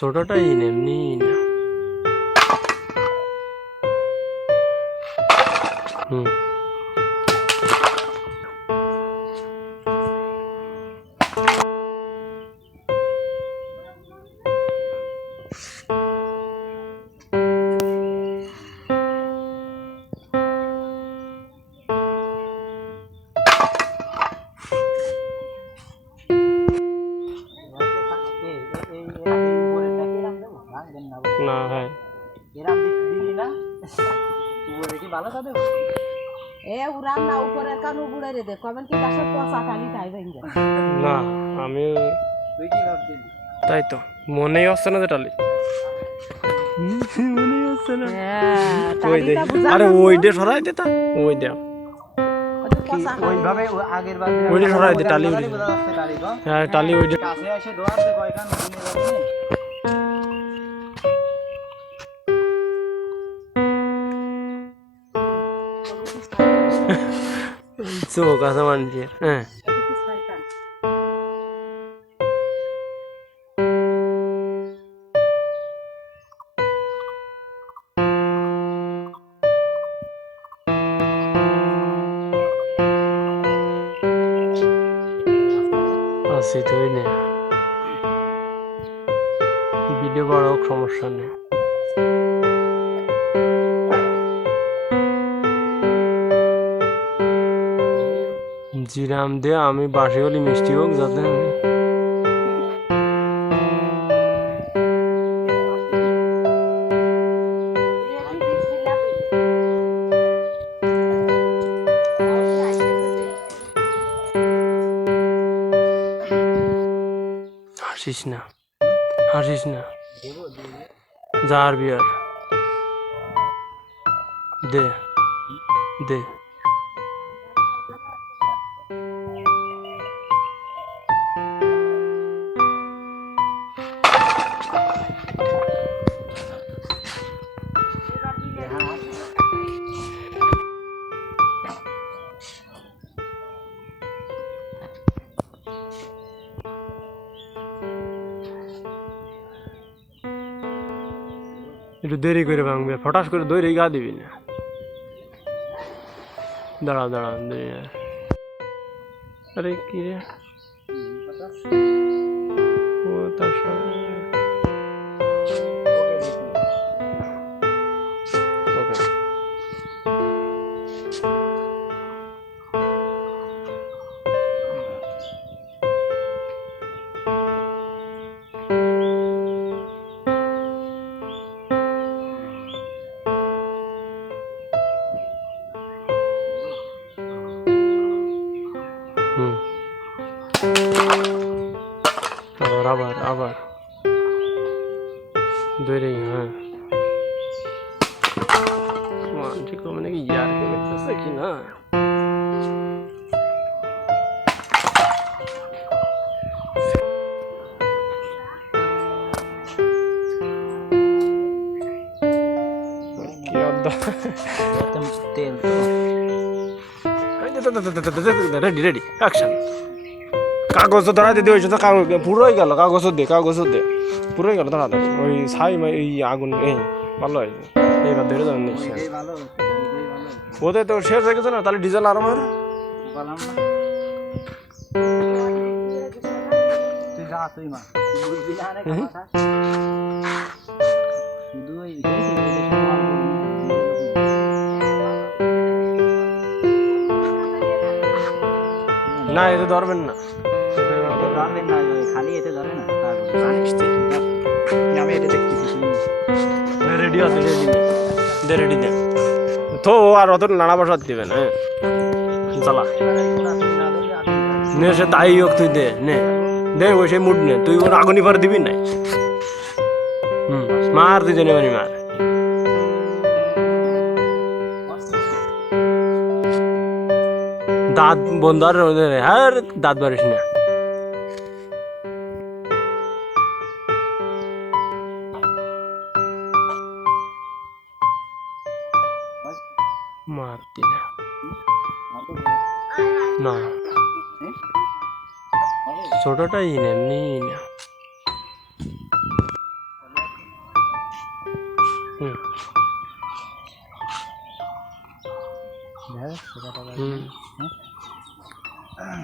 ছোটটাই এমনি না। হুম না হ্যাঁ না আমি তাই তো মনেই হচ্ছে না যে টালি মনেই হচ্ছে না। ওই দেখ আরে ওইটা সরাই দে তা ওই দেখ ওইভাবে আগের বার ওইটা সরাই দে টালি হ্যাঁ টালি ওইটা কাছে এসে দোয়াতে কয়খান দিনে যাবে চোখ আছে মানুষের হ্যাঁ আছি তুই নে ভিডিও বড় হোক সমস্যা নেই। জিরাম দিয়ে আমি বাসি হলি মিষ্টি হোক যাতে হাসিস না হাসিস না যার বিয়ার দে দে একটু দেরি করে ভাঙবে ফটাস করে দৌড়ে গা দিবি না দাঁড়া দাঁড়া আরে কি রে ও তার সাথে আবার আবার দৌড়ে হ্যাঁ ঠিক মানে কি ইয়ার কে দেখতেছে কি না রেডি রেডি অ্যাকশন কাগজ ধরা দিতে হয়েছে তো কাগজ পুরোই গেল কাগজ দে পুরোই গেল দাঁড়া ওই ছাই এই আগুন এই ভালো হয়েছে এইবার ধরে যাবেন ওদের তো শেষ হয়ে গেছে না তাহলে ডিজেল আরো মারে না এতে ধরবেন না খালি এতে ধরে না আমি এটা দেখতেছি রেডি আছে রেডি দে তো আর অত নানা বসাত দিবে না চালা নে সে তাই হোক তুই দে নে দে ওই সেই মুড নে তুই ওর আগুনি পরে দিবি না মার তুই জেনে মার দাঁত বন্ধ আর হ্যাঁ দাঁত বাড়িস না মারতি না না ছোটটাই এমনি না হুম দেখা যাচ্ছে কটা বাজে? হুম হ্যাঁ?